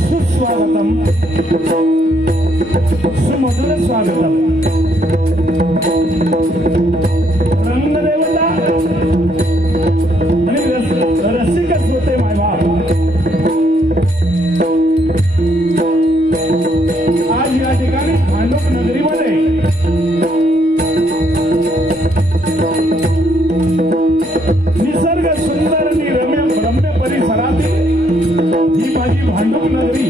सुस्वागतम सुमधुर स्वागतम रंगदेवता आणि रसिक श्रोते मायबाप आज या ठिकाणी भांडूप नगरीमध्ये निसर्ग सुंदर आणि रम्य परिसरातील ही माझी भांडूप नगरी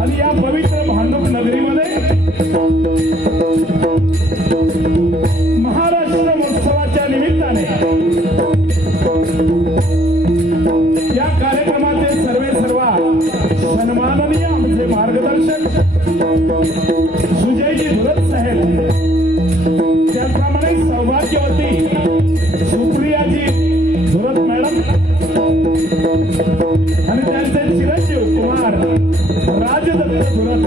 आणि या पवित्र भांडूप नगरीमध्ये महाराष्ट्र महोत्सवाच्या निमित्ताने या कार्यक्रमाचे सर्व सन्माननीय आमचे मार्गदर्शक सुजयजी धुरत साहेब, त्याचप्रमाणे सौभाग्यवती सुप्रियाजी धुरत मॅडम आणि त्यांचे चिरंजीव कुमार राजदत्त धुरत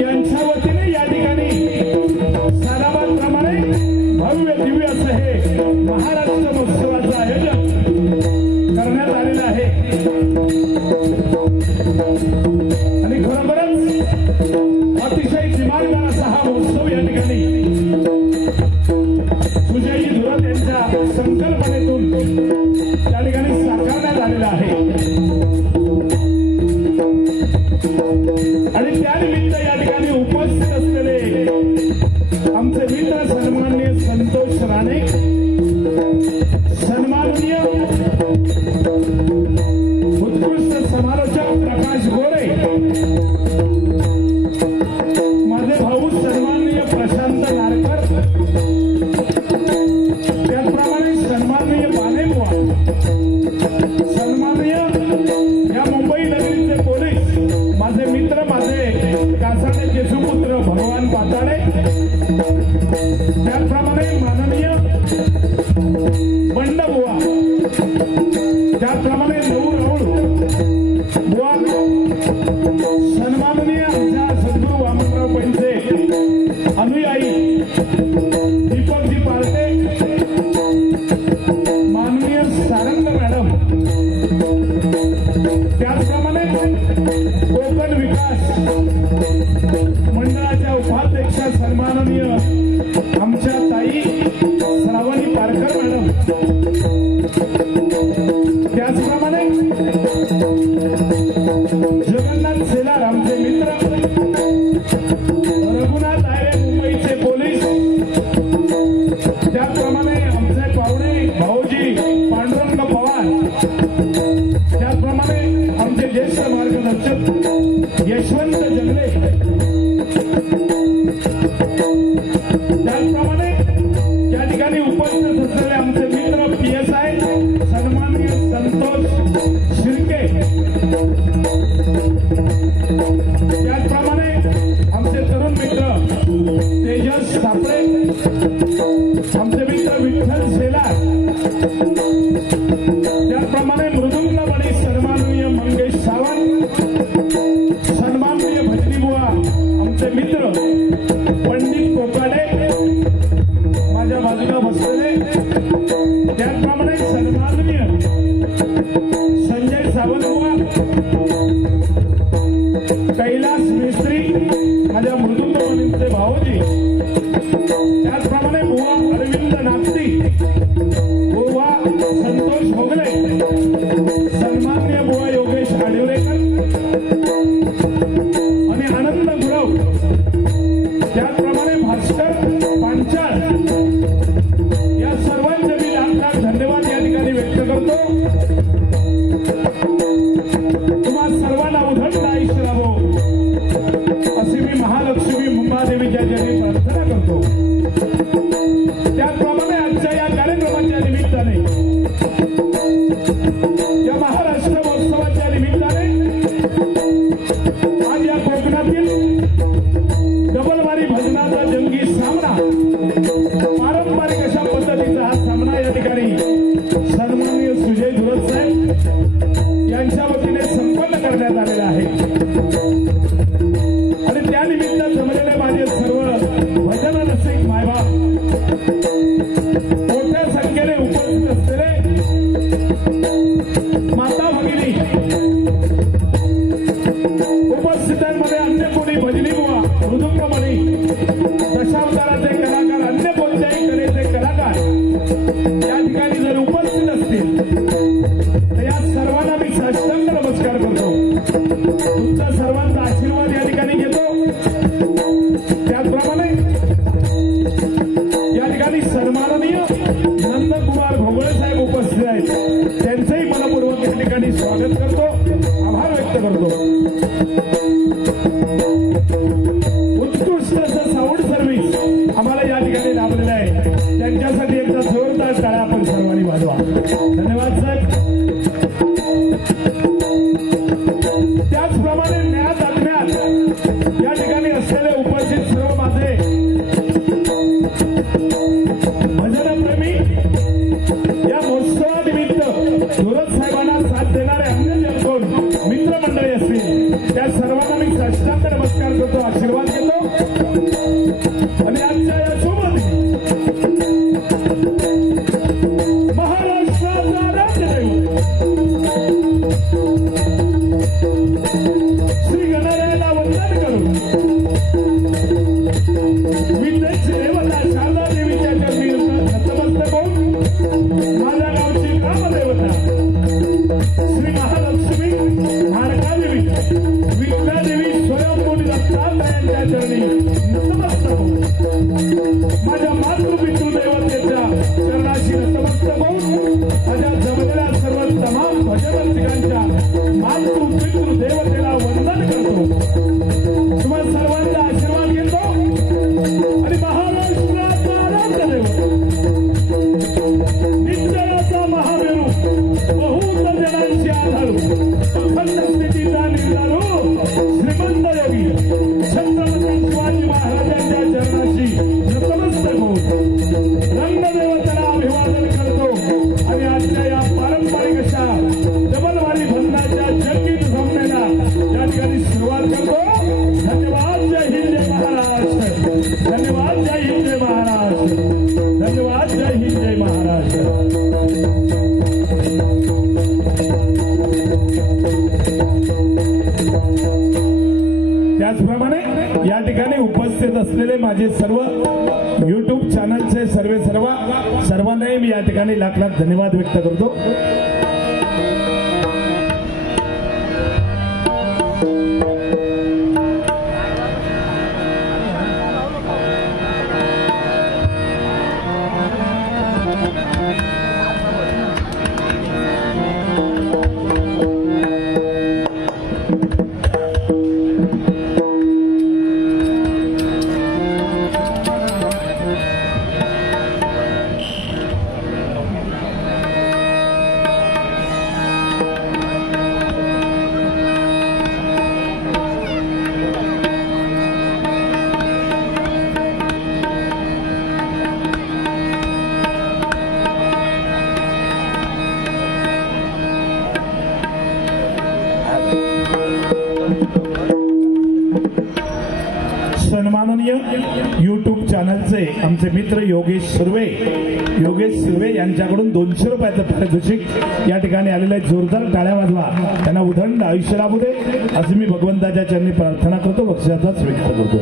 यांच्या वतीने या ठिकाणी सालाबादप्रमाणे भव्य दिव्य असं हे महाराष्ट्र महोत्सवाचं आयोजन करण्यात आलेलं आहे आणि खरोखरच अतिशय दिमागदार असा हा महोत्सव या ठिकाणी सुजयजी धुरत यांच्या संकल्पनेतून त्या ठिकाणी साकारण्यात आलेला आहे आणि त्यानिमित्त या ठिकाणी उपस्थित असलेले आमचे मित्र सन्माननीय संतोष राणे, सन्माननीय उत्कृष्ट समालोचक प्रकाश गोरे, माझे भाऊ सन्माननीय प्रशांत नारकर, त्याचप्रमाणे सन्माननीय बानेबुवा, सन्माननीय या मुंबई नगरीचे पोलीस माझे मित्र, माझे कासाने केशुपुत्र भगवान पाताळे, त्याचप्रमाणे माननीय बंडबुवा, त्याचप्रमाणे नऊ राऊळ बुवा, सन्माननीय आमच्या सद्गुरू वामनराव पैंचे अनुयायी दीपकजी पार्टे, माननीय सारंग मॅडम, त्याचप्रमाणे कोकण विकास मंडळाच्या उपाध्यक्षा सन्माननीय आमच्या ताई श्रावणी पारकर मॅडम, त्याचप्रमाणे जगन्नाथ सेलार आमचे मित्र, रघुनाथ आयरे मुंबईचे पोलीस, त्याचप्रमाणे आमचे पाहुणे भाऊजी पांडुरंग पवार, त्याचप्रमाणे आमचे ज्येष्ठ मार्गदर्शक यशवंत जंगले, त्याचप्रमाणे या ठिकाणी उपस्थित असलेले आमचे मित्र PSI सन्माननीय संतोष शिर्के, त्याचप्रमाणे आमचे तरुण मित्र तेजस सापळे, आमचे मित्र विठ्ठल सेलार, त्याचप्रमाणे मृदुंगवाडी सन्माननीय मंगेश सावंत, सन्माननीय भजनीबुवा आमचे मित्र पंडित कोकाडे माझ्या बाजूला बसलेले, त्याचप्रमाणे सन्माननीय संजय सावंतबुवा, कैलास मिस्त्री माझ्या मृदुंगवाडीचे भाऊजी, त्याचप्रमाणे बुवा अरविंद नागती, बुवा संतोष भोगले, सन्माननीय बुवा योगेश आडिवरेकर आणि आनंद गुरव, त्याचप्रमाणे भास्कर पांचाळ, या सर्वांचे मी लाख धन्यवाद या ठिकाणी व्यक्त करतो. तुम्हा सर्वांना उधळता आयुष्य लाभो अशी मी महालक्ष्मी मुंबादेवीच्या चरणी प्रार्थना करतो. त्याचप्रमाणे आजच्या या कार्यक्रमाच्या निमित्ताने, या महाराष्ट्र महोत्सवाच्या निमित्ताने आज या कोकणातील डबलवारी भजनाचा जंगी सामना, पारंपरिक अशा पद्धतीचा हा सामना या ठिकाणी सन्माननीय सुजय धुरत साहेब यांच्या वतीने संपन्न करण्यात आलेला आहे आणि त्यानिमित्त जमलेले माझे सर्व भजन रसिक मायबाप मोठ्या संख्येने उपस्थित असलेले आणि आजच्या या सोबत महाराष्ट्राचा राज्यदैवत श्री गणरायाला वंदन करून विद्येची देवता शारदा देवीच्या चरणी नतमस्तक होऊन माझ्या गावची ग्रामदेवता श्री महालक्ष्मी भारकादेवी विद्यादेवी स्वयंभूनी दत्तात्रयांच्या चरणी नतमस्तक होऊन माझ्या मातृपितृदेवतेच्या चरणाशी नतमस्तक होऊन माझ्या जमलेल्या सर्व तमाम भजनरसिकांच्या मातृपितृदेवतेला वंदन करतो. तुम्हा सर्वांचा आशीर्वाद घेतो आणि महाराष्ट्राचा राज्यदैवत निश्चयाचा महामेरू बहुत जणांची आधारू अखंड स्थितीचा निर्धारू श्रीमंत योगी छत्रपती शिवाजी महाराजांच्या चरणाशी नतमस्तक होऊन रंगदेवतेला अभिवादन करतो आणि आजच्या या पारंपरिक अशा डबलवारी भजनाच्या जंगीत सामन्याला या ठिकाणी सुरुवात करतो. धन्यवाद. जय हिंद जय महाराष्ट्र. धन्यवाद. जय हिंद जय महाराष्ट्र. धन्यवाद. जय हिंद जय महाराष्ट्र. त्याचप्रमाणे या ठिकाणी उपस्थित असलेले माझे सर्व YouTube चॅनलचे सर्वांनाही मी या ठिकाणी लाख लाख धन्यवाद व्यक्त करतो. सन्माननीय YouTube चॅनलचे आमचे मित्र योगेश सुर्वे यांच्याकडून 200 रुपयाचं पारितोषिक या ठिकाणी आलेलं आहे. जोरदार टाळ्या वाजवा. त्यांना उदंड आयुष्य लाभू दे अशी मी भगवंताच्या चरणी प्रार्थना करतो. बक्षिसाचा स्वीकार करतो.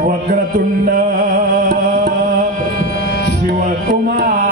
वक्रतुंड शिवकुमार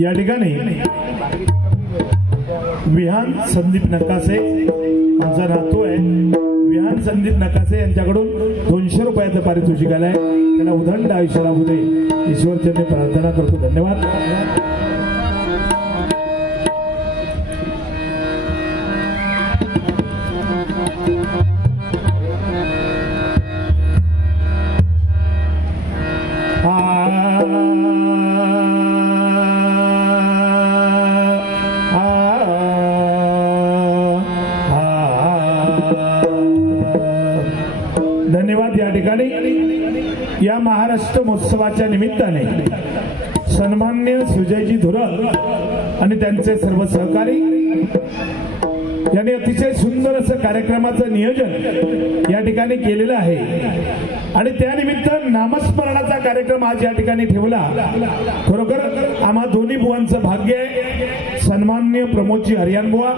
या ठिकाणी विहान संदीप नकासे आमचा नातू आहे. विहान संदीप नकासे यांच्याकडून 200 रुपयाचं पारितोषिक आलंय. त्यांना उदंड आयुष्य लाभू दे ईश्वरचरणी प्रार्थना करतो. धन्यवाद. धन्यवाद. या ठिकाणी या महाराष्ट्र महोत्सवाच्या निमित्ताने सन्माननीय सुजयजी धुरल आणि त्यांचे सर्व सहकारी यांनी अतिशय सुंदर असं कार्यक्रमाचं नियोजन या ठिकाणी केलेलं आहे आणि त्यानिमित्त नामस्मरणाचा कार्यक्रम आज या ठिकाणी ठेवला. खरोखर आम्हा दोन्ही बुवांचं भाग्य आहे. सन्माननीय प्रमोदजी हरियान बुवा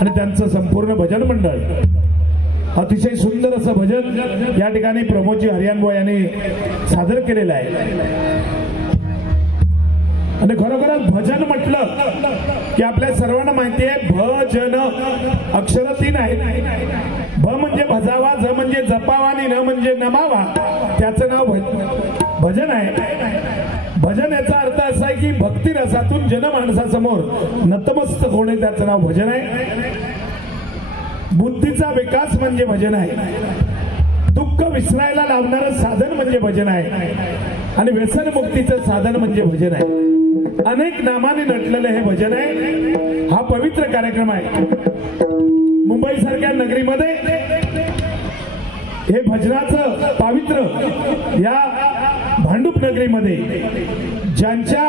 आणि त्यांचं संपूर्ण भजन मंडळ अतिशय सुंदर असं भजन या ठिकाणी प्रमोदजी हरियान बुवा यांनी सादर केलेलं आहे. आणि खरोखरच भजन म्हटलं की आपल्या सर्वांना माहिती आहे भजन अक्षर 3 आहेत. भ म्हणजे भजावा, ज म्हणजे जपावा आणि न म्हणजे नमावा. त्याचं नाव भजन आहे. भजन याचा अर्थ असा आहे की भक्ती रसातून जनमानसासमोर नतमस्तक होणे त्याचं नाव भजन आहे. बुद्धीचा विकास म्हणजे भजन आहे. दुःख विसरायला लावणारं साधन म्हणजे भजन आहे आणि व्यसनमुक्तीचं साधन म्हणजे भजन आहे. अनेक नामाने नटलेलं हे भजन आहे. हा पवित्र कार्यक्रम आहे. मुंबई सारख्या नगरीमध्ये हे भजनाचं पावित्र्य या भांडूप नगरीमध्ये ज्यांच्या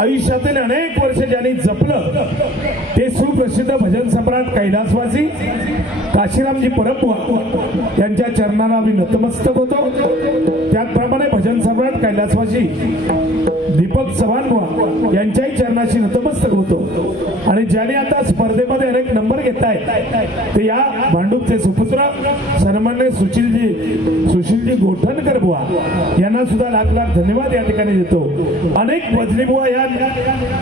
आयुष्यातील अनेक वर्ष ज्यांनी जपलं ते सुप्रसिद्ध भजन सम्राट कैलासवासी काशीरामजी परमबुवा यांच्या चरणाला आम्ही नतमस्तक होतो। त्याचप्रमाणे भजन सम्राट कैलासवासी दीपक चव्हाण बुवा यांच्याही चरणाशी नतमस्तक होतो। आणि ज्यांनी आता स्पर्धेमध्ये अनेक नंबर घेत आहेत ते या भांडूपचे सुपुत्र सन्माननीय सुशीलजी गोठणकर बुवा यांना सुद्धा लाख लाख धन्यवाद या ठिकाणी देतो। अनेक भजनी बुवा या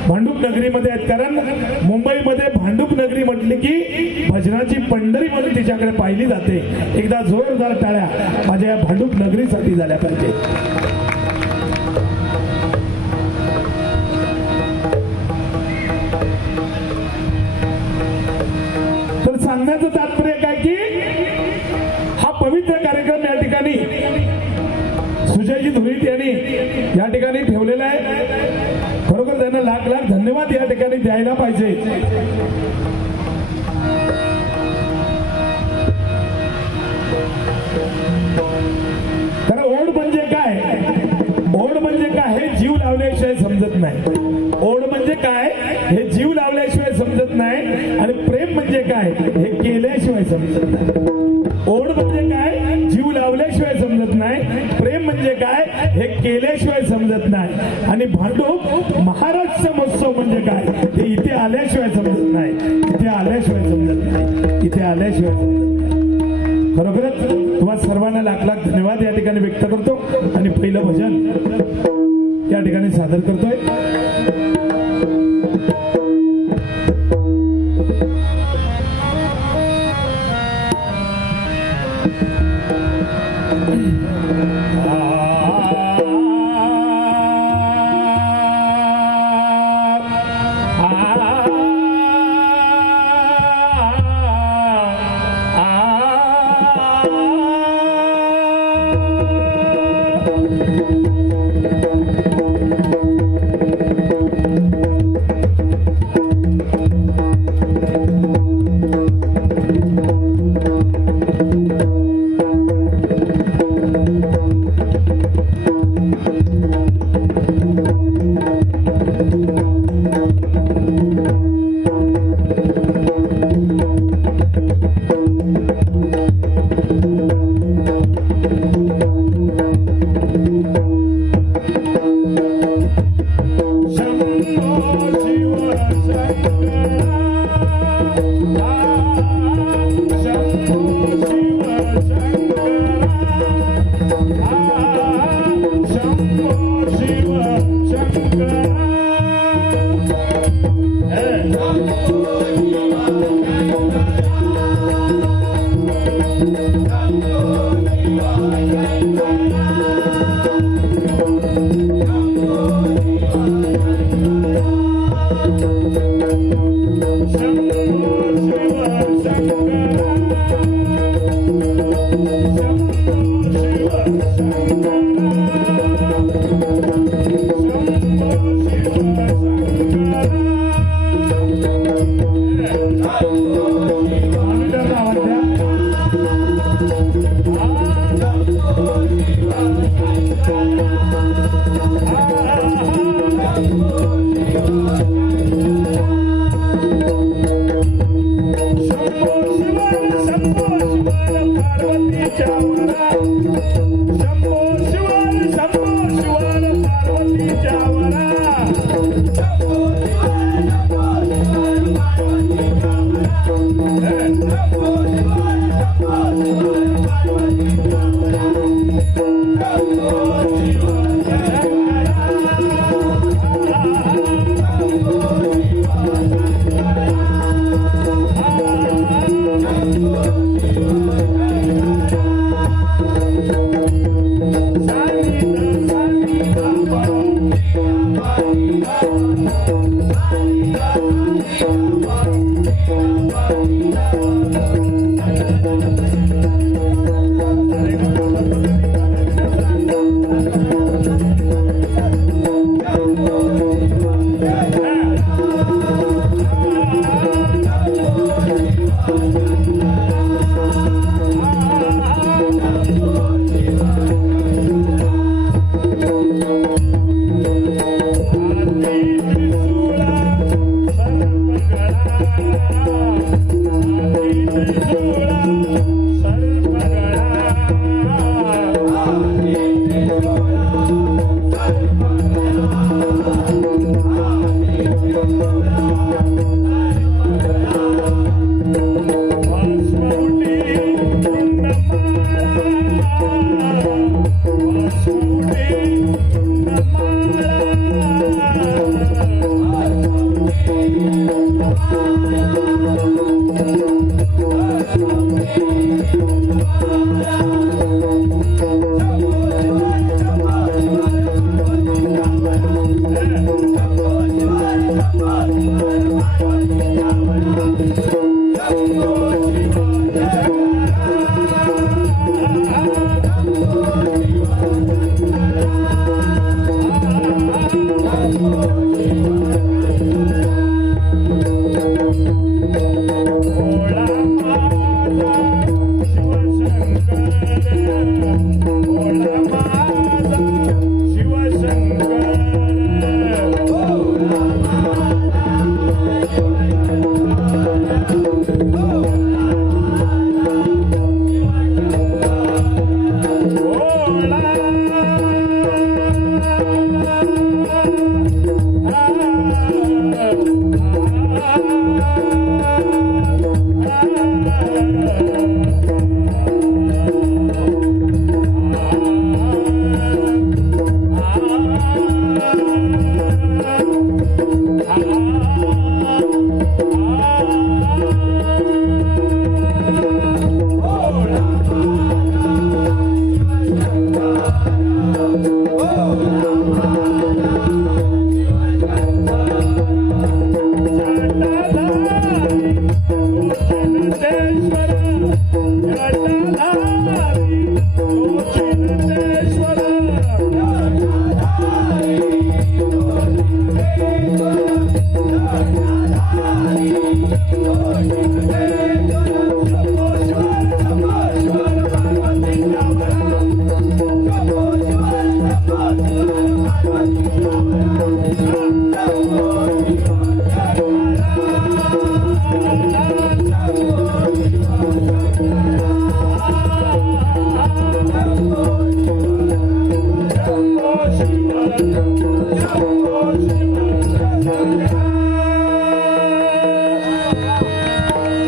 भांडूप नगरीमध्ये आहेत, कारण मुंबईमध्ये भांडूप नगरी म्हटली की भजनाची पंढरी म्हणून तिच्याकडे पाहिली जाते। एकदा जोरदार टाळ्या माझ्या या भांडूप नगरीसाठी झाल्या पाहिजे। सांगण्याचं तात्पर्य काय की हा पवित्र कार्यक्रम या ठिकाणी सुजयजी धुरीत यांनी या ठिकाणी ठेवलेला आहे। खरोखर त्यांना लाख लाख धन्यवाद या ठिकाणी द्यायला पाहिजे। कारण ओढ म्हणजे काय, ओढ म्हणजे काय हे जीव लावल्याशिवाय समजत नाही। ओढ म्हणजे काय हे जीव लावल्याशिवाय समजत नाही आणि प्रेम म्हणजे काय हे केल्याशिवाय समजत नाही। ओढ म्हणजे काय जीव लावल्याशिवाय समजत नाही, प्रेम म्हणजे काय हे केल्याशिवाय समजत नाही। आणि भांडूप महाराष्ट्र महोत्सव म्हणजे काय ते इथे आल्याशिवाय समजत नाही, इथे आल्याशिवाय समजत नाही, इथे आल्याशिवाय समजत नाही। खरोखरच तुम्हा सर्वांना लाख लाख धन्यवाद या ठिकाणी व्यक्त करतो आणि पहिलं भजन या ठिकाणी सादर करतोय।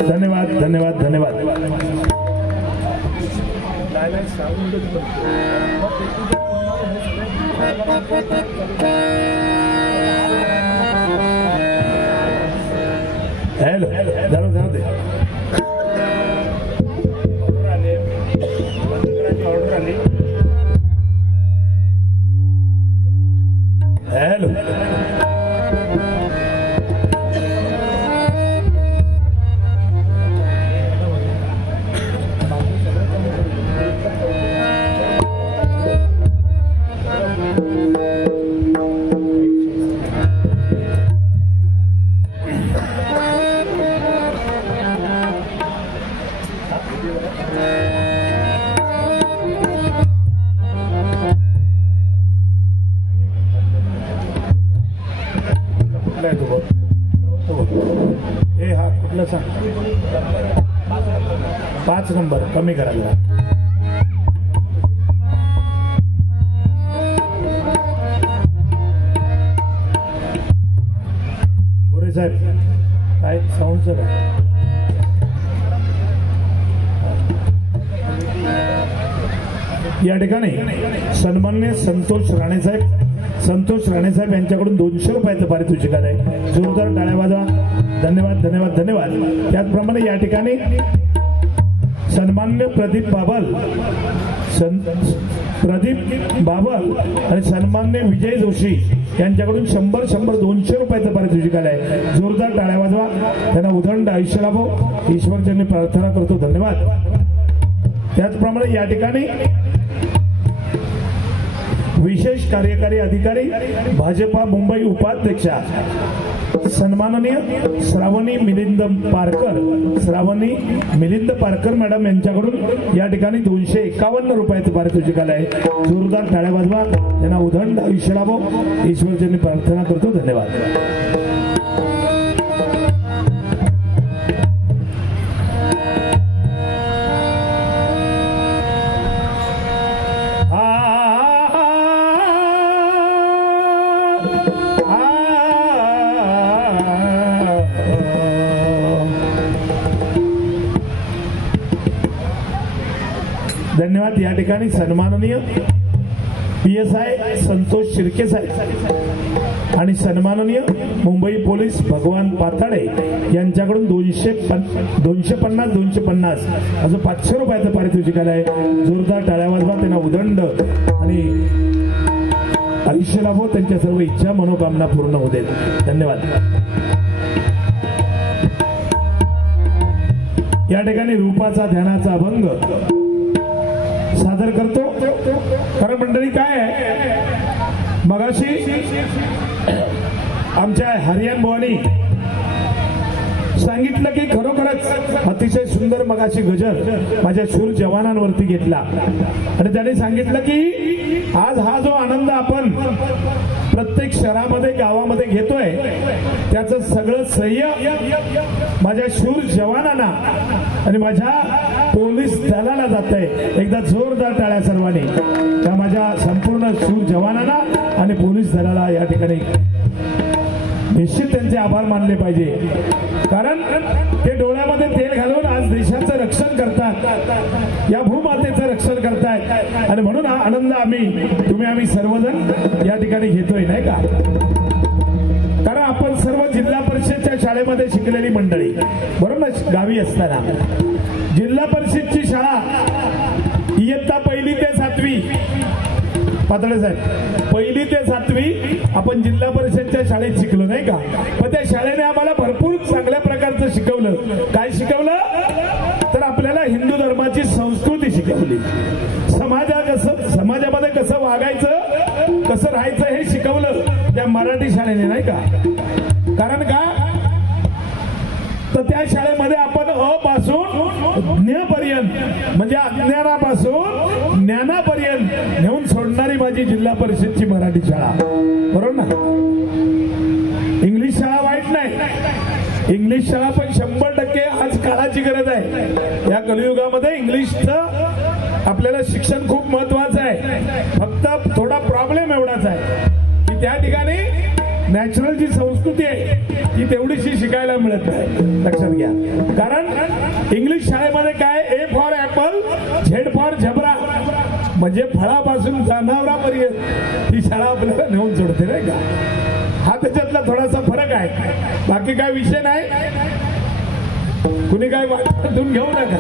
धन्यवाद धन्यवाद धन्यवाद. हॅलो जाऊ जाऊ दे. हॅलो हा कुठलं सांग. 5 नंबर कमी करा जरा. पुरे साहेब काय साऊंडचं काय. या ठिकाणी सन्माननीय संतोष राणे साहेब यांच्याकडून 200 रुपयाचं पारितोषिक आहे. जोरदार टाळ्या वाजवा. धन्यवाद धन्यवाद धन्यवाद. त्याचप्रमाणे या ठिकाणी सन्माननीय प्रदीप बाबल आणि सन्माननीय विजय जोशी यांच्याकडून 100 200 रुपयाचं पारितोषिक आहे. जोरदार टाळ्या वाजवा. त्यांना उदंड आयुष्य लाभो ईश्वरचरणी प्रार्थना करतो. धन्यवाद. त्याचप्रमाणे या ठिकाणी विशेष कार्यकारी अधिकारी भाजपा मुंबई उपाध्यक्षा सन्माननीय श्रावणी मिलिंद पारकर मॅडम यांच्याकडून या ठिकाणी 251 रुपयाचं पारितोषिक आहे. जोरदार टाळ्या वाजवा. त्यांना उदंड आयुष्य लाभो ईश्वरचरणी प्रार्थना करतो. धन्यवाद. धन्यवाद. या ठिकाणी सन्माननीय PSI संतोष शिर्के साहेब आणि सन्माननीय मुंबई पोलीस भगवान पाथाडे यांच्याकडून 250 असं 500 रुपयाचं पारितोषिक आहे. जोरदार टाळ्या वाजवा. त्यांना उदंड आणि आयुष्य लाभो. त्यांच्या सर्व इच्छा मनोकामना पूर्ण होऊ देत. धन्यवाद. या ठिकाणी रूपाचा ध्यानाचा अभंग सादर करतो. कारण मंडळी काय आहे, मगाशी आमच्या हरियाण बुवानी सांगितलं की खरोखरच अतिशय सुंदर मगाशी गजर माझ्या शूर जवानांवरती घेतला आणि त्यांनी सांगितलं की आज हा जो आनंद आपण प्रत्येक शहरामध्ये गावामध्ये घेतोय त्याचं सगळं श्रेय माझ्या शूर जवानांना आणि माझ्या पोलीस दलाला जातंय. एकदा जोरदार टाळ्या सर्वांनी त्या माझ्या संपूर्ण शूर जवानांना आणि पोलीस दलाला या ठिकाणी निश्चित त्यांचे आभार मानले पाहिजे. कारण ते डोळ्यामध्ये तेल घालून आज देशाचं रक्षण करतात, या भूमातेचं रक्षण करतायत आणि म्हणून हा आनंद आम्ही सर्वजण या ठिकाणी घेतोय नाही का. कारण आपण सर्व जिल्हा परिषदच्या शाळेमध्ये शिकलेली मंडळी बरोबर ना. गावी असताना जिल्हा परिषदची शाळा इयत्ता 1ली ते 7वी पातळे साहेब 1ली ते 7वी आपण जिल्हा परिषदच्या शाळेत शिकलो नाही का. पण त्या शाळेने आम्हाला भरपूर चांगल्या प्रकारचं शिकवलं. काय शिकवलं तर आपल्याला हिंदू धर्माची संस्कृती शिकवली. समाजामध्ये कसं वागायचं कसं राहायचं हे शिकवलं त्या मराठी शाळेने नाही का. कारण का तर त्या शाळेमध्ये आपण अ पासून ज्ञ पर्यंत म्हणजे अज्ञानापासून ज्ञानापर्यंत नेऊन सोडणारी माझी जिल्हा परिषदची मराठी शाळा बरोबर ना. इंग्लिश शाळा वाईट नाही, इंग्लिश शाळा पण 100% आज काळाची गरज आहे. या कलियुगामध्ये इंग्लिशचं आपल्याला शिक्षण खूप महत्वाचं आहे. फक्त थोडा प्रॉब्लेम एवढाच आहे की त्या ठिकाणी नॅचरल जी संस्कृती आहे ती तेवढीशी शिकायला मिळत नाही. लक्षात घ्या. कारण इंग्लिश शाळेमध्ये काय A for apple, Z for zebra, म्हणजे फळापासून जनावरापर्यंत ही शाळा आपल्याला नेऊन सोडते नाही का. हा त्याच्यातला थोडासा फरक आहे, बाकी काय विषय नाही. कुणी काय वाटून घेऊ नका.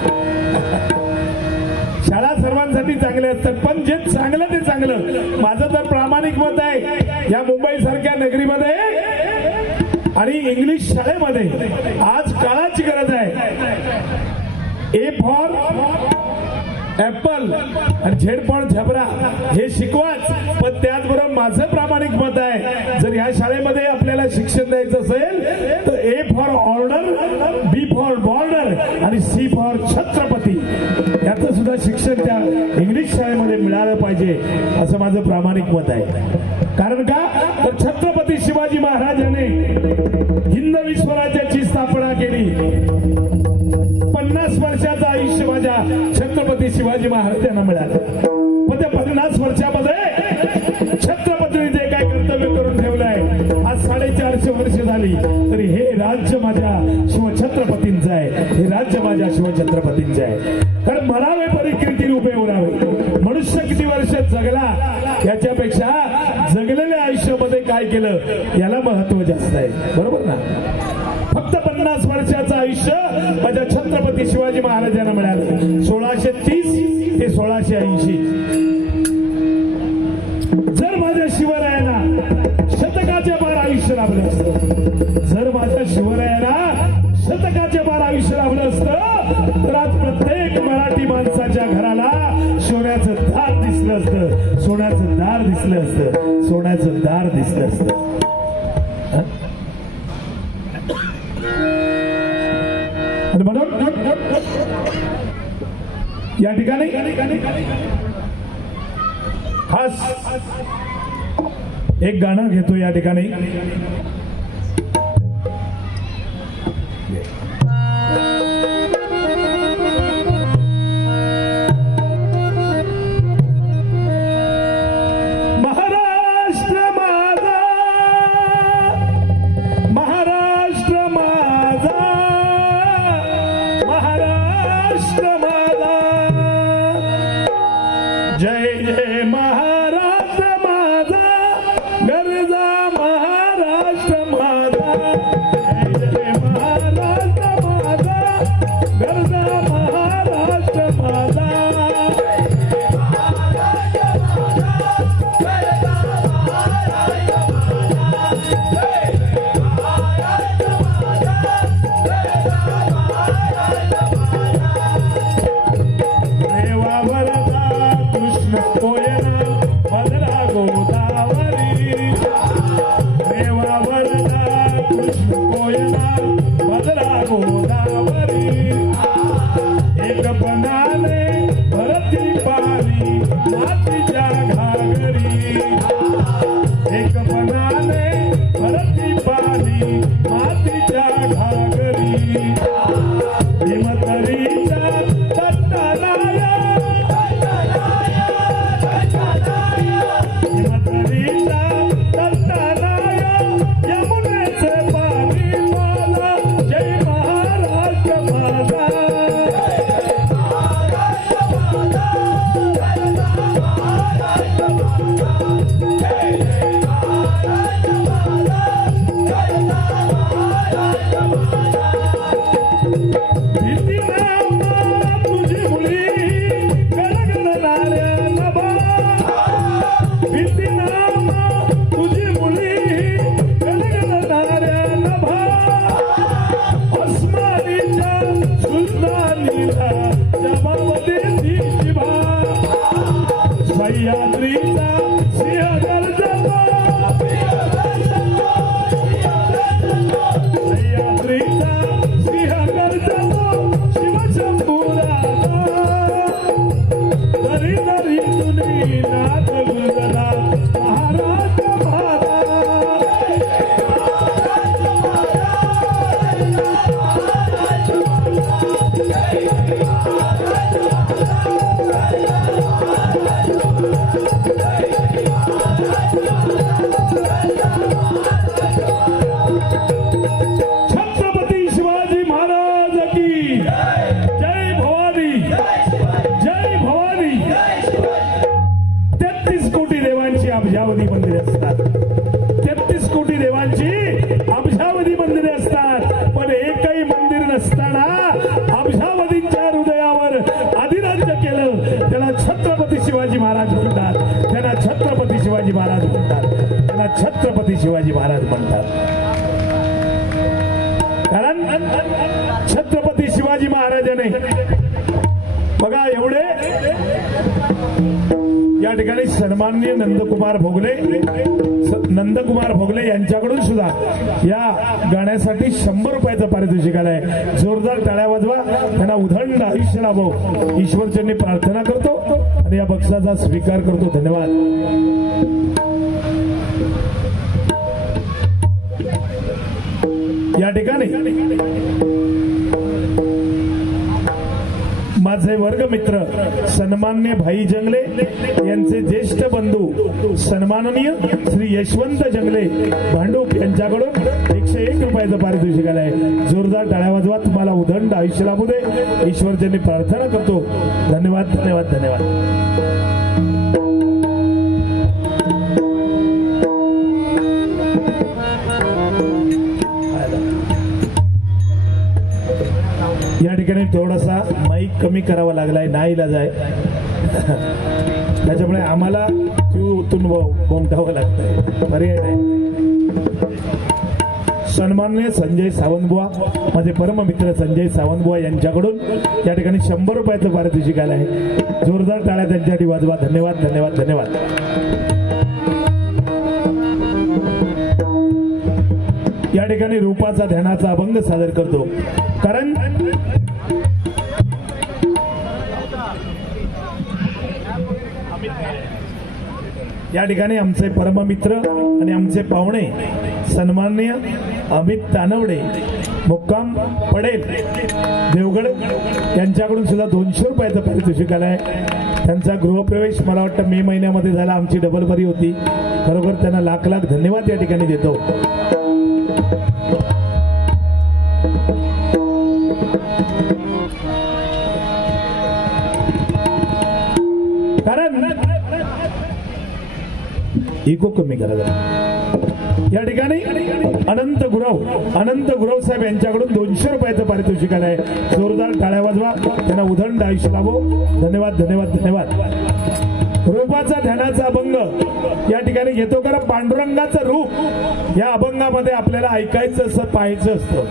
शाळा सर्वांसाठी चांगल्या असतात, पण जे चांगलं ते चांगलं. माझं तर प्रामाणिक मत आहे, या मुंबई सारख्या नगरीमध्ये आणि इंग्लिश शाळेमध्ये आज काळाची गरज आहे. ए फॉर ऍपल आणि झेड फॉर झबरा हे शिकवाच, पण त्याचबरोबर माझं प्रामाणिक मत आहे, जर ह्या शाळेमध्ये आपल्याला शिक्षण द्यायचं असेल तर A for order, B for border आणि सी फॉर छत्रपती याचं सुद्धा शिक्षण त्या इंग्लिश शाळेमध्ये मिळालं पाहिजे, असं माझं प्रामाणिक मत आहे. कारण का तर छत्रपती शिवाजी महाराजांनी हिंदवी स्वराज्याची स्थापना केली. 50 वर्षाचं आयुष्य माझ्या छत्रपती शिवाजी महाराजांना मिळालं, पण त्या 50 वर्षामध्ये छत्रपतीने जे काय कर्तव्य करून ठेवलंय, आज 450 वर्ष झाली तरी हे राज्य माझ्या शिवछत्रपतींचं आहे, हे राज्य माझ्या शिवछत्रपतींचं आहे. कारण मरावे परिकीर्ती उभे उरावे. मनुष्य किती वर्ष जगला याच्यापेक्षा जगलेल्या आयुष्यामध्ये काय केलं याला महत्व जास्त आहे, बरोबर ना. फक्त 50 वर्षाचं आयुष्य माझ्या छत्रपती शिवाजी महाराजांना मिळालं. 1630 ते 1680. जर माझ्या शिवरायांना शतकाच्या पार आयुष्य लाभलं असतं, जर माझ्या शिवरायांना शतकाच्या पार आयुष्य लाभलं असतं, तर आज प्रत्येक मराठी माणसाच्या घराला सोन्याचं दार दिसलं असतं, सोन्याचं दार दिसलं असतं, सोन्याचं दार दिसलं असतं. या ठिकाणी खास एक गाणं घेतो या ठिकाणी. जय महाराष्ट्र माझा. अब्जावधींच्या हृदयावर अधिराज्य केलं त्याला छत्रपती शिवाजी महाराज म्हणतात. त्याला छत्रपती शिवाजी महाराज म्हणतात. त्याला छत्रपती शिवाजी महाराज म्हणतात. कारण छत्रपती शिवाजी महाराजांनी बघा एवढे या ठिकाणी सन्माननीय नंदकुमार भोगले यांच्याकडून सुद्धा या गाण्यासाठी 100 रुपयाचं पारितोषिक आलंय. जोरदार टाळ्या वाजवा. त्यांना उदंड आयुष्य लाभो ईश्वरचरणी प्रार्थना करतो आणि या बक्षाचा स्वीकार करतो. धन्यवाद. या ठिकाणी माझे वर्गमित्र सन्मान्य भाई जंगले यांचे ज्येष्ठ बंधू सन्माननीय श्री यशवंत जंगले भांडूप यांच्याकडून 101 रुपयाचं पारितोषिक आलंय. जोरदार टाळ्या वाजवा. तुम्हाला उदंड आयुष्य लाभू दे ईश्वरचरणी प्रार्थना करतो. धन्यवाद धन्यवाद धन्यवाद. या ठिकाणी थोडासा माईक कमी करावा लागलाय. नाही इलाज आहे त्याच्यामुळे आम्हाला ओतून बोमटावं लागतंय. पर्याय नाही. सन्माननीय संजय सावंतबुवा माझे परममित्र संजय सावंतबुवा यांच्याकडून या ठिकाणी 100 रुपयाचं पारितोषिक आलं आहे. जोरदार टाळ्या त्यांच्यासाठी वाजवा. धन्यवाद धन्यवाद धन्यवाद. या ठिकाणी रूपाचा ध्यानाचा अभंग सादर करतो. कारण या ठिकाणी आमचे परममित्र आणि आमचे पाहुणे सन्माननीय अमित तानवडे मुक्काम पडेल देवगड यांच्याकडून सुद्धा 200 रुपयाचं पारितोषिक आलंय. त्यांचा गृहप्रवेश मला वाटतं मे महिन्यामध्ये झाला. आमची डबल बरी होती. खरोखर त्यांना लाख लाख धन्यवाद या ठिकाणी देतो. कारण इको कमी करा. या ठिकाणी अनंत गुरव साहेब यांच्याकडून 200 रुपयाचं पारितोषिक आलंय. जोरदार टाळ्या वाजवा. त्यांना उदंड आयुष्य लाभो. धन्यवाद धन्यवाद धन्यवाद. रूपाचा ध्यानाचा अभंग या ठिकाणी घेतो. कारण पांडुरंगाचं रूप या अभंगामध्ये आपल्याला ऐकायचं असं पाहायचं असतं.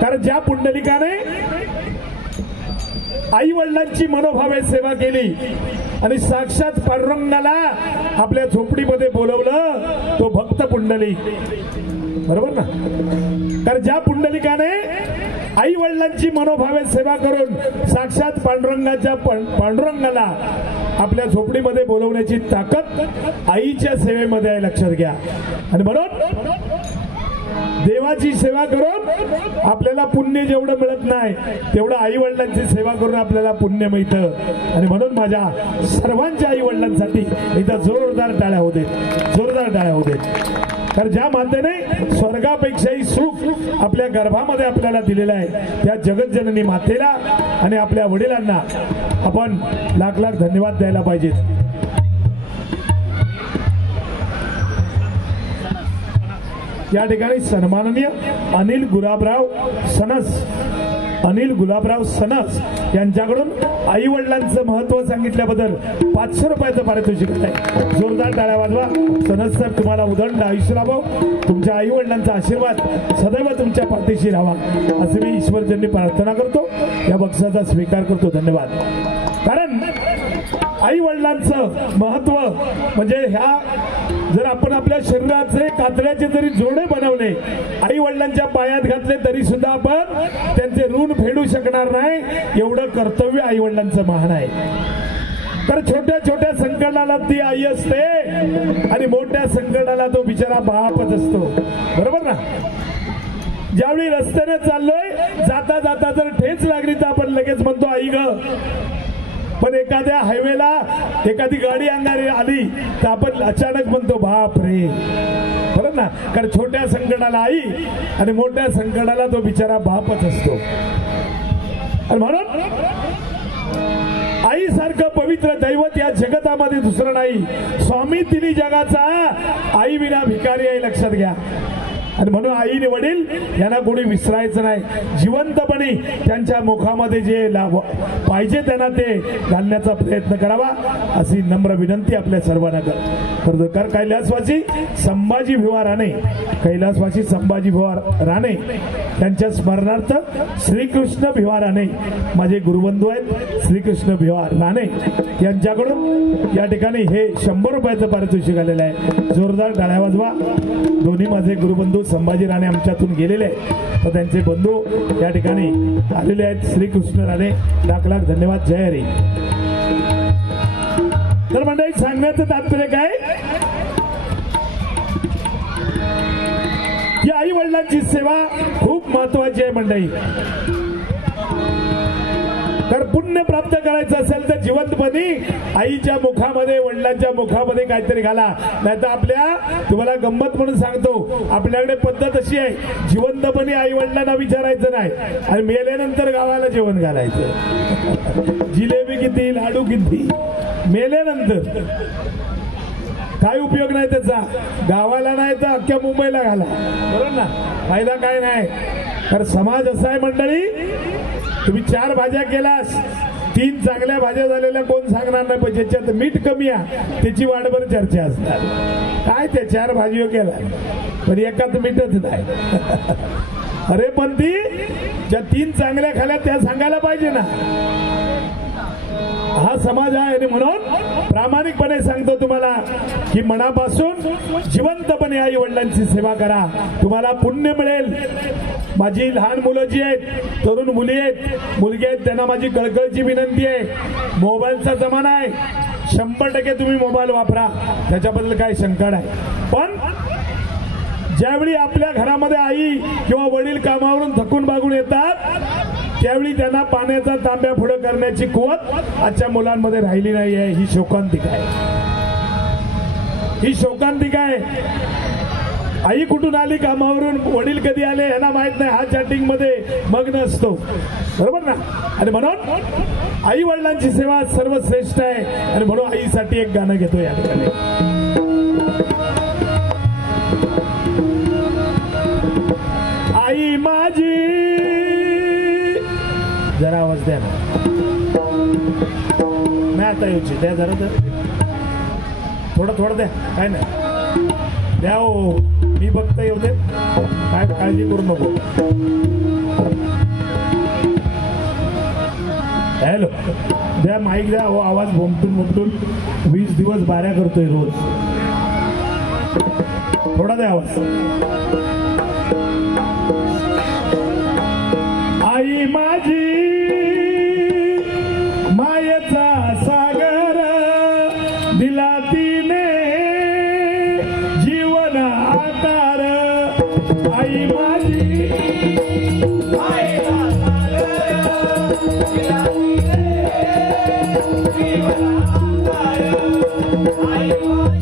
कारण ज्या पुंडलिकाने आई वडिलांची मनोभावे सेवा केली आणि साक्षात पांडुरंगाला आपल्या झोपडीमध्ये बोलवलं तो भक्त पुंडलिक. बरोबर ना. कारण ज्या पुंडलिकाने आई वडिलांची मनोभावे सेवा करून साक्षात पांडुरंगाला आपल्या झोपडीमध्ये बोलवण्याची ताकद आईच्या सेवेमध्ये आहे. लक्षात घ्या. आणि म्हणून देवाची सेवा करून आपल्याला पुण्य जेवढं मिळत नाही तेवढं आई वडिलांची सेवा करून आपल्याला पुण्य मिळतं. आणि म्हणून माझ्या सर्वांच्या आई वडिलांसाठी इथं जोरदार टाळ्या होते. जोरदार टाळ्या होते. कारण ज्या मातेने स्वर्गापेक्षाही सुख आपल्या गर्भामध्ये आपल्याला दिलेलं आहे त्या जगतजननी मातेला आणि आपल्या वडिलांना आपण लाख लाख धन्यवाद द्यायला पाहिजेत. या ठिकाणी सन्माननीय अनिल गुलाबराव सनस यांच्याकडून आई वडिलांचं महत्व सांगितल्याबद्दल 500 रुपयाचं पारितोषिक आहे. जोरदार टाळ्या वाजवा. सनस साहेब तुम्हाला उदंड आयुष्य लाभो. तुमच्या आई वडिलांचा आशीर्वाद सदैव तुमच्या पाठीशी राहावा असे मी ईश्वरचरणी प्रार्थना करतो. या बक्षाचा स्वीकार करतो. धन्यवाद. कारण आई वडिलांचं महत्व म्हणजे ह्या जर आपण आपल्या शरीराचे कातड्याचे जरी जोडे बनवले आई वडिलांच्या पायात घातले तरी सुद्धा आपण त्यांचे ऋण फेडू शकणार नाही. एवढं कर्तव्य आई वडिलांचं महान आहे. तर छोट्या छोट्या संकटाला ती आई असते आणि मोठ्या संकटाला तो बिचारा बापच असतो. बरोबर ना. ज्यावेळी रस्त्याने चाललोय जाता जाता जर ठेच लागली तर आपण लगेच म्हणतो आई ग. पण एखाद्या हायवेला एखादी गाडी आणणारी आली तर आपण अचानक म्हणतो बाप रे. बरोबर ना. कारण छोट्या संकटाला आई आणि मोठ्या संकटाला तो बिचारा बापच असतो. आणि म्हणून आई सारखं पवित्र दैवत या जगतामध्ये दुसरं नाही. स्वामी तिन्ही जगाचा आई विना भिकारी आहे. लक्षात घ्या. आणि म्हणून आई आणि वडील यांना कोणी विसरायचं नाही. जिवंतपणे त्यांच्या मुखामध्ये जे पाहिजे त्यांना ते घालण्याचा प्रयत्न करावा अशी नम्र विनंती आपल्या सर्वांना करतो. कर कैलासवासी संभाजी भिवा राणे, कैलासवासी संभाजी भिवा राणे त्यांच्या स्मरणार्थ श्रीकृष्ण भिवा राणे माझे गुरुबंधू आहेत. श्रीकृष्ण भिवा राणे यांच्याकडून या ठिकाणी हे 100 रुपयाचं पारितोषिक आलेलं आहे. जोरदार टाळ्या वाजवा. दोन्ही माझे गुरुबंधू संभाजी राणे आमच्यातून गेलेले आहेत, तर त्यांचे बंधू या ठिकाणी आलेले आहेत. श्रीकृष्ण राणे लाख लाख धन्यवाद. जय हरी. तर मंडळी सांगण्याचं तात्पर्य काय, की आई वडिलांची सेवा खूप महत्वाची आहे मंडळी. तर पुण्य प्राप्त करायचं असेल तर जिवंतपणी आईच्या मुखामध्ये वडिलांच्या मुखामध्ये काहीतरी घाला. नाही तर आपल्या तुम्हाला गंमत म्हणून सांगतो, आपल्याकडे पद्धत अशी आहे, जिवंतपणी आई वडिलांना विचारायचं नाही आणि मेल्यानंतर गावाला जेवण घालायचं. जिलेबी किती, लाडू किती, मेल्यानंतर काय उपयोग नाही त्याचा. गावाला नाही तर अख्ख्या मुंबईला घाला, बरोबर ना, फायदा काय नाही. तर समाज असा आहे मंडळी, तुम्ही 4 भाज्या केलास, 3 चांगल्या भाज्या झालेल्या कोण सांगणार नाही, पण ज्याच्यात मीठ कमी आहे त्याची वाटभर चर्चा असणार. काय त्या 4 भाजी केला पण एकात मीठच नाही. अरे पण ती ज्या 3 चांगल्या खाल्या त्या सांगायला पाहिजे ना. हा समाज आहे आणि म्हणून प्रामाणिकपणे सांगतो तुम्हाला की मनापासून जिवंतपणे आई वडिलांची सेवा करा, तुम्हाला पुण्य मिळेल. माझी लहान मुलं जी आहेत, तरुण मुली आहेत, मुलगी आहेत, त्यांना माझी कळकळीची विनंती आहे. मोबाईलचा जमाना आहे, 100% तुम्ही मोबाईल वापरा, त्याच्याबद्दल काही शंका नाही. पण ज्यावेळी आपल्या घरामध्ये आई किंवा वडील कामावरून थकून बागून येतात, त्यावेळी त्यांना पाण्याचा तांब्या पुढे करण्याची कुवत आजच्या मुलांमध्ये राहिली नाही आहे. ही शोकांतिका आहे, ही शोकांतिका आहे. आई कुठून आली कामावरून, वडील कधी आले यांना माहित नाही, हा चॅटिंग मध्ये मग्न असतो, बरोबर ना. आणि म्हणून आई वडिलांची सेवा सर्वश्रेष्ठ आहे आणि म्हणून आईसाठी एक गाणं घेतो या ठिकाणी. आई माझी, जरा आवाज द्या ना, नाही आता येऊची द्या, जरा थोडं द्या, काय नाही द्या हो, मी बघता येऊ दे, काय काळजी करू नको. हॅलो द्या, माईक द्या हो, आवाज भोमटून 20 दिवस बाऱ्या करतोय रोज, थोडा द्या आवाज. आई माझी मायेचा सागर दिला तिने जीवन आकार. आई माझी मायेचा सागर दिला तिने जीवन आकार. आई माझी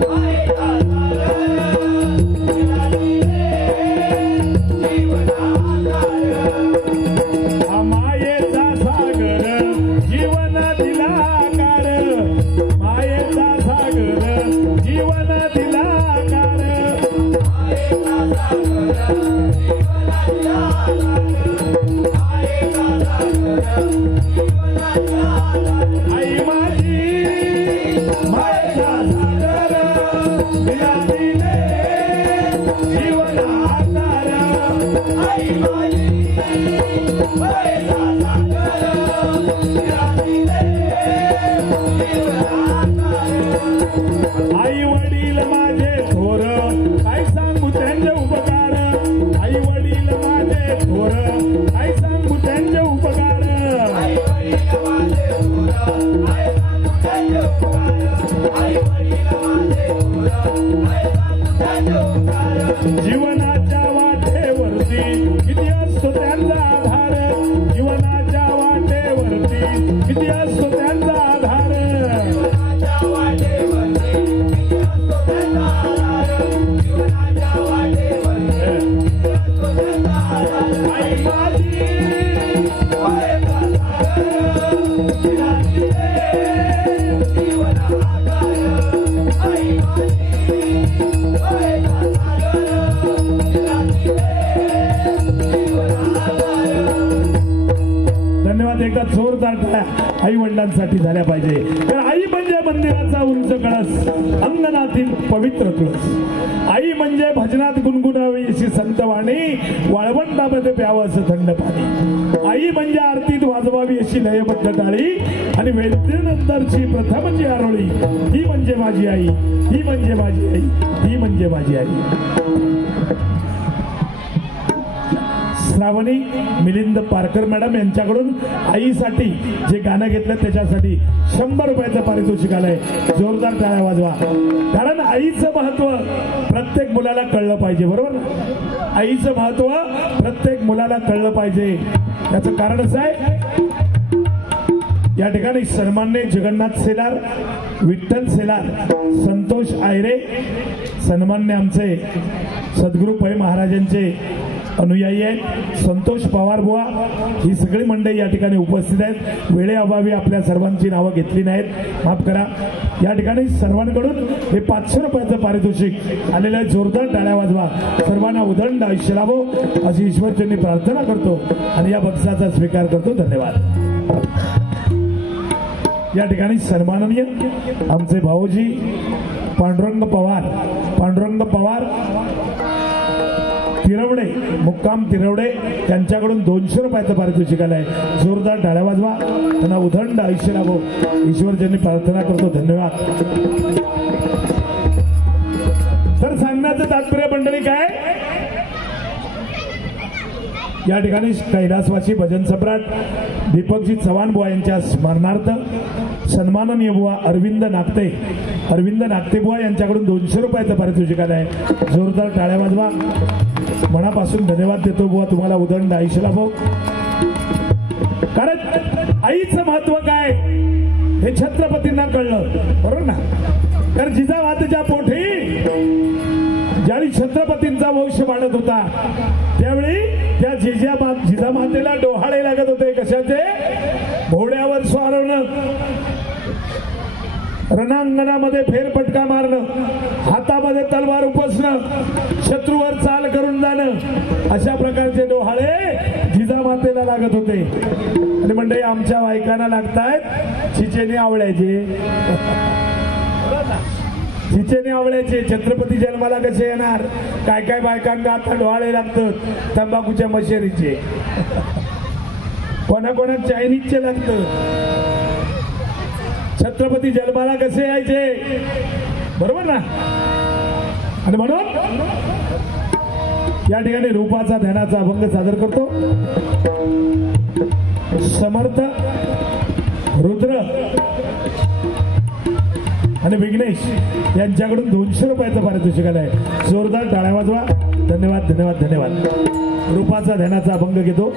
मायेचा सागर दिला तिने जीवन मायेचा सागर जीवन दिला कार. मायेचा सागर जीवन दिला कार. आई माझी मायेचा सागर दिला तिने जीवन आकार. आई माझी आई वडील माझे थोर, काय सांगू त्यांचे उपकार. आई वडील माझे थोर, काय सांगू त्यांचे उपकार. जीवनाच्या वाटेवरती किती असतो त्यांचा आधार. जीवनाच्या वाटेवरती किती असतो त्यांचा आधार. आई माझी जीवन आकार. आई माझी एकदा जोरदार टाळ्या आई वडिलांसाठी झाल्या पाहिजे. कारण आई म्हणजे मंदिराचा उंच कळस, अंगणातील पवित्र तुळस. आई म्हणजे भजनात गुणगुणावी अशी संतवाणी, वाळवंटामध्ये प्यावं असं थंड पाणी. आई म्हणजे आरतीत वाजवावी अशी लयबद्ध टाळी, आणि वेदनेनंतरची प्रथम जी आरोळी, ही म्हणजे माझी आई, ही म्हणजे माझी आई, ही म्हणजे माझी आई. श्रावणी मिलिंद पारकर मॅडम यांच्याकडून आईसाठी जे गाणं घेतलं त्याच्यासाठी 100 रुपयाचं पारितोषिक आलंय. जोरदार टाळ्या वाजवा. कारण आईचं महत्व प्रत्येक मुलाला कळलं पाहिजे, बरोबर ना? आईचं महत्व प्रत्येक मुलाला कळलं पाहिजे. याचं कारण असं आहे, या ठिकाणी सन्माननीय जगन्नाथ सेलार, विठ्ठल सेलार, संतोष आयरे, सन्माननीय आमचे सद्गुरू पै महाराजांचे अनुयायी आहेत, संतोष पवार बुवा, ही सगळी मंडळी या ठिकाणी उपस्थित आहेत. वेळेअभावी आपल्या सर्वांची नावं घेतली नाहीत, माफ करा. या ठिकाणी सर्वांकडून हे 500 रुपयाचं पारितोषिक आलेलं आहे. जोरदार टाळ्या वाजवा. सर्वांना उदंड आयुष्य लाभो अशी ईश्वरचरणी प्रार्थना करतो आणि या बक्षिसाचा स्वीकार करतो. धन्यवाद. या ठिकाणी सन्माननीय आमचे भाऊजी पांडुरंग पवार तिरवडे, मुक्काम तिरवडे, त्यांच्याकडून 200 रुपयाचं पारितोषिक आलंय. जोरदार टाळ्या वाजवा. त्यांना उदंड आयुष्य लाभो ईश्वरचरणी प्रार्थना करतो. धन्यवाद. तर सांगण्याचं तात्पर्य मंडळी काय, या ठिकाणी कैलासवासी भजन सम्राट दीपकजी चव्हाण बुवा यांच्या स्मरणार्थ सन्माननीय बुवा अरविंद नागते बुवा यांच्याकडून 200 रुपयाचं पारितोषिक आलंय. जोरदार टाळ्या वाजवा. मनापासून धन्यवाद देतो बुवा, तुम्हाला उदंड आयुष्य लाभो. कारण आईचं महत्व काय हे छत्रपतींना कळलं, बरोबर ना? कारण जिजामातेच्या पोटी ज्यावेळी छत्रपतींचा वंश वाढत होता त्यावेळी त्या जिजामातेला डोहाळे लागत होते. कशाचे? घोड्यावर स्वारवणं, रणांगणामध्ये फेरफटका मारणं, हातामध्ये तलवार उपसणं, शत्रूवर चाल करून जाणं, अशा प्रकारचे डोहाळे जिजामातेला लागत होते. आणि म्हणजे आमच्या बायकांना लागतायत चिचेने आवळ्याचे. छत्रपती जन्माला कसे येणार? काय काय बायकांना आता डोहाळे लागतात तंबाखूच्या मशेरीचे, कोणा चायनीजचे लागतात. छत्रपती जन्माला कसे यायचे, बरोबर ना? आणि म्हणून या ठिकाणी रूपाचा ध्यानाचा अभंग सादर करतो. समर्थ, रुद्र आणि विघ्नेश यांच्याकडून 200 रुपयाचं पारितोषिक आलंय. जोरदार टाळ्या वाजवा. धन्यवाद धन्यवाद धन्यवाद. रूपाचा ध्यानाचा अभंग घेतो.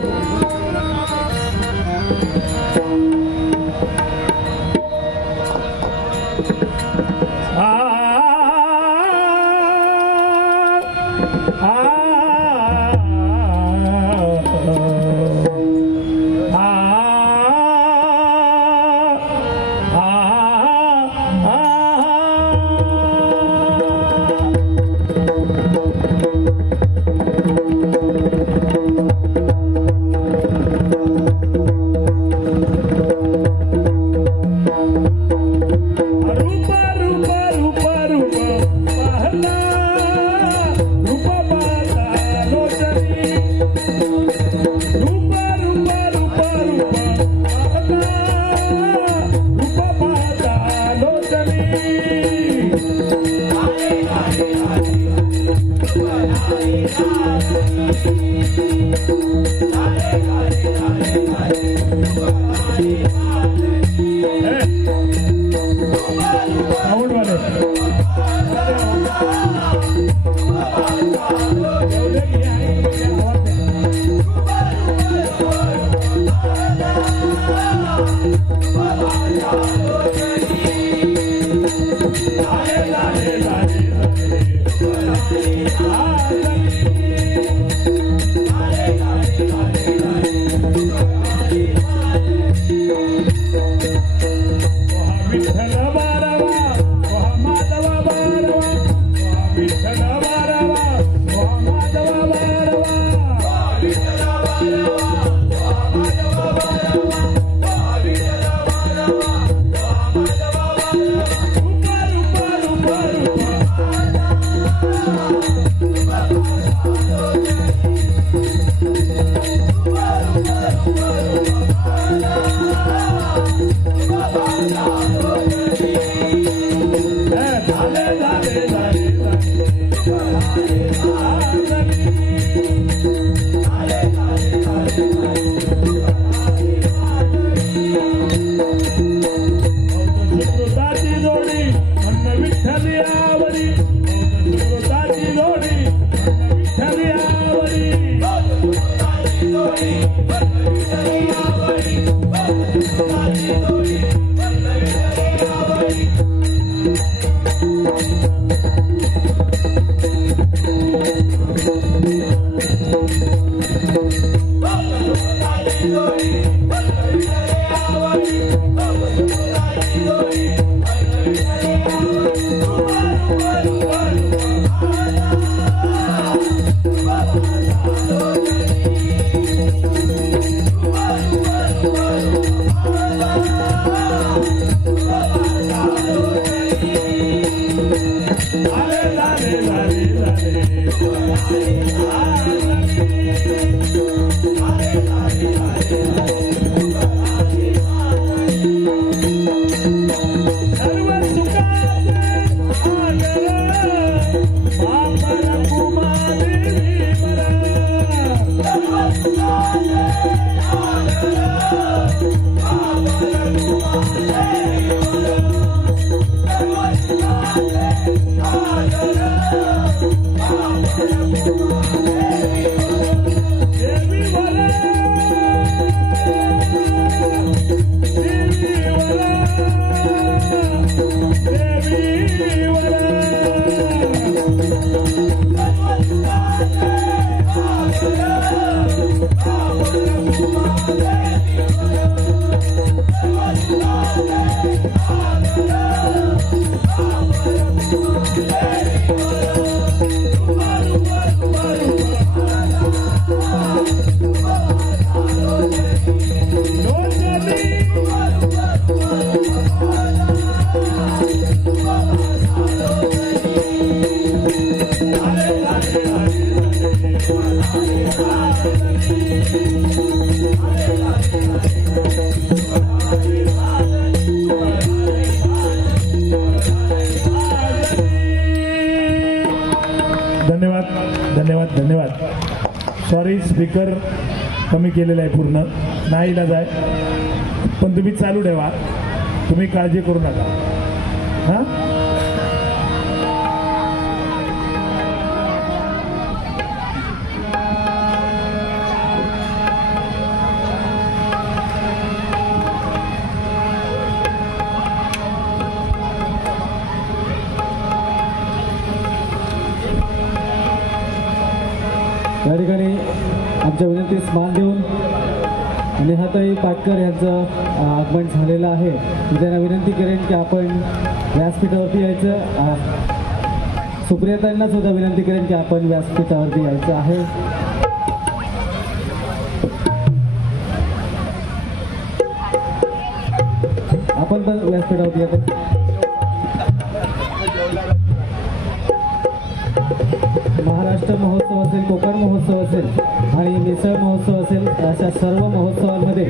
धन्यवाद धन्यवाद धन्यवाद. सॉरी स्पीकर कमी केलेला आहे पूर्ण, नाही इलाज आहे, पण तुम्ही चालू ठेवा, तुम्ही काळजी करू नका. हां या ठिकाणी आमच्या विनंतीस मान देऊन नेहाताई पाटकर यांचं आगमन झालेलं आहे. मी त्यांना विनंती करेन की आपण व्यासपीठावरती यायचं. सुप्रियाताईंना सुद्धा विनंती करेन की आपण व्यासपीठावरती यायचं आहे. आपण पण व्यासपीठावरती येतो. महाराष्ट्र महोत्सव असेल, कोकण महोत्सव असेल आणि मिसळ महोत्सव असेल, अशा सर्व महोत्सवांमध्ये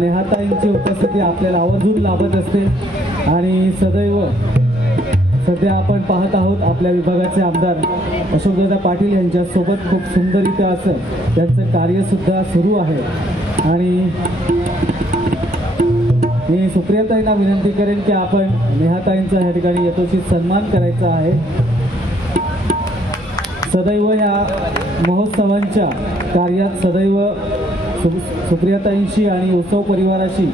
नेहाताईंची उपस्थिती आपल्याला आवर्जून लाभत असते. आणि सदैव सध्या आपण पाहत आहोत आपल्या विभागाचे आमदार अशोकदादा पाटील यांच्यासोबत खूप सुंदररित्या असं त्यांचं कार्यसुद्धा सुरू आहे. आणि मी सुप्रियाताईंना विनंती करेन की आपण नेहाताईंचा या ठिकाणी यथोचित सन्मान करायचा आहे. सदैव या महोत्सवांच्या कार्यात सदैव सुप्रियाताईंशी आणि उत्सव परिवाराशी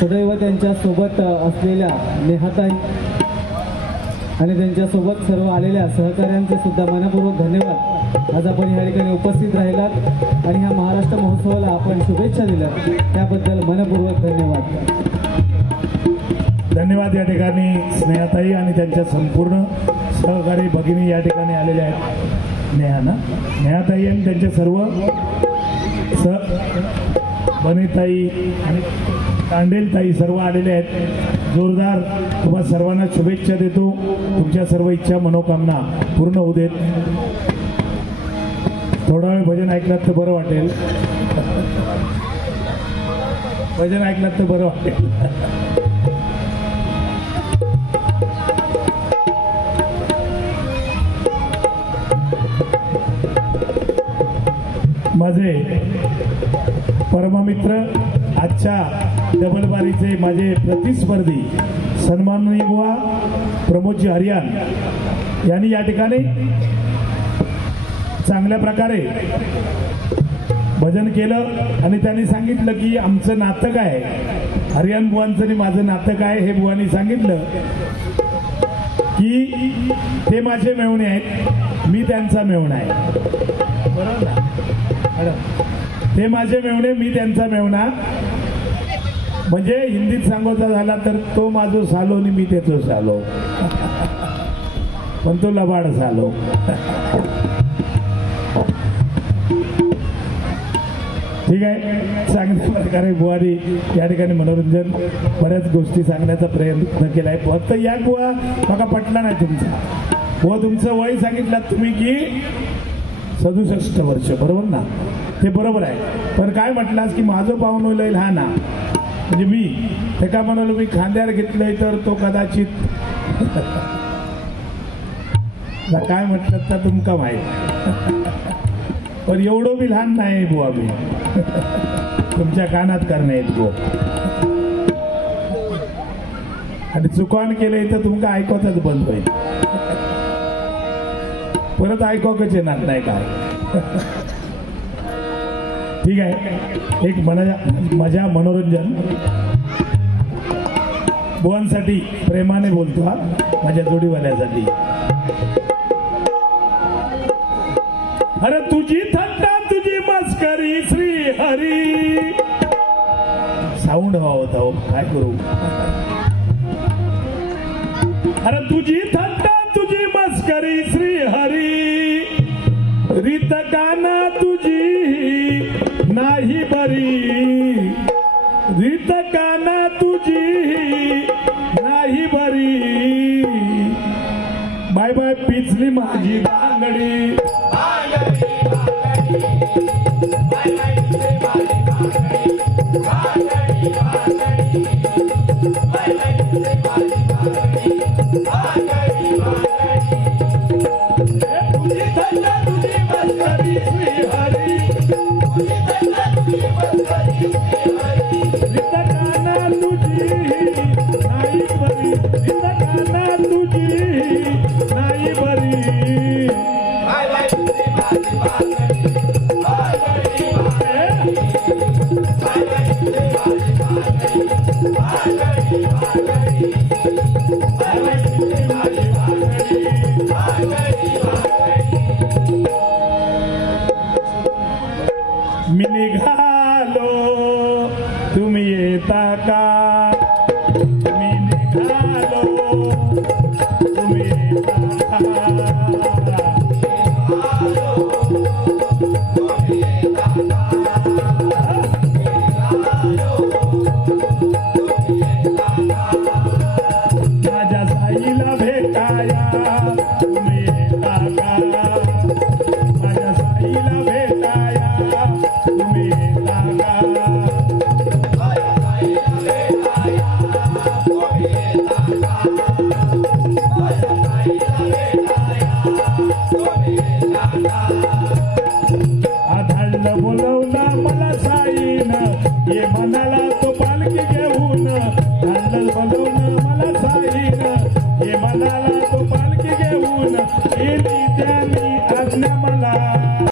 सदैव त्यांच्यासोबत असलेल्या नेहाताई आणि त्यांच्यासोबत सर्व आलेल्या सहकाऱ्यांचे सुद्धा मनपूर्वक धन्यवाद. आज आपण या ठिकाणी उपस्थित राहिलात आणि ह्या महाराष्ट्र महोत्सवाला आपण शुभेच्छा दिल्यात त्याबद्दल मनपूर्वक धन्यवाद. धन्यवाद. या ठिकाणी स्नेहाताई आणि त्यांच्या संपूर्ण सहकारी भगिनी या ठिकाणी आलेल्या आहेत. नेहाताई आणि त्यांचे सर्व बनीताई आणि तांडेलताई सर्व आलेले आहेत. जोरदार तुम्हा सर्वांना शुभेच्छा देतो. तुमच्या सर्व इच्छा मनोकामना पूर्ण होऊ देत. थोडा वेळ भजन ऐकलात तर बरं वाटेल. भजन ऐकलं तर बरं वाटेल. माझे परममित्र आजच्या डबलबारीचे माझे प्रतिस्पर्धी सन्माननीय बुवा प्रमोदजी हरियान यांनी या ठिकाणी चांगल्या प्रकारे भजन केलं आणि त्यांनी सांगितलं की आमचं नातं काय, हरियान बुवांचं आणि माझं नातं काय हे बुवांनी सांगितलं की ते माझे मेहुणे आहेत, मी त्यांचा मेहुणा आहे. बरोबर ना मॅडम? ते माझे मेहुणे, मी त्यांचा मेहुणा. म्हणजे हिंदीत सांगायचा झाला तर तो माझो सालो आणि मी त्याचो सालो, पण तो लबाड सालो. ठीक आहे. चांगल्या प्रकारे बुवारी या ठिकाणी मनोरंजन बऱ्याच गोष्टी सांगण्याचा प्रयत्न केलाय. फक्त या बुवा बघा पटला नाही तुमचा बुवा, तुमचं वय सांगितलं तुम्ही की 67 वर्ष, बरोबर ना? ते बरोबर आहे. पण काय म्हटलास की माझं पाहुणं लय लहान ना, म्हणजे मी ते का म्हणालो मी खांद्यावर घेतलंय तर तो कदाचित काय म्हटलं तर तुमका माहित. पण एवढं बी लहान नाही बुवा मी, तुमच्या कानात करणे आहेत गो. आणि चुकान केलंय तर तुमका ऐकवतच बंद होईल, परत ऐकवकच येणार नाही काय. ठीक आहे. एक मजा मनोरंजन बुवांसाठी प्रेमाने बोलतो हा, माझ्या जोडीवाल्यासाठी. अरे तुझी थट्टा तुझी मस्करी श्री हरी. साऊंड हवा होता हो, काय करू. अरे तुझी थट्टा तुझी मस्करी श्री हरी, रीत गाना तुझी नाही बरी, रीत गाना तुझी नाही बरी. बाय बाय पिचली माझी बांगडी, मी निघालो तुम्ही येता का, मी निघालो तुम्ही येता का. माझ्या साईला भेटाया तुम्ही येता का, माझ्या साईला भेटाया तुम्ही येता का. आधाडलं बोलवलं मला साईनं, ये म्हणाला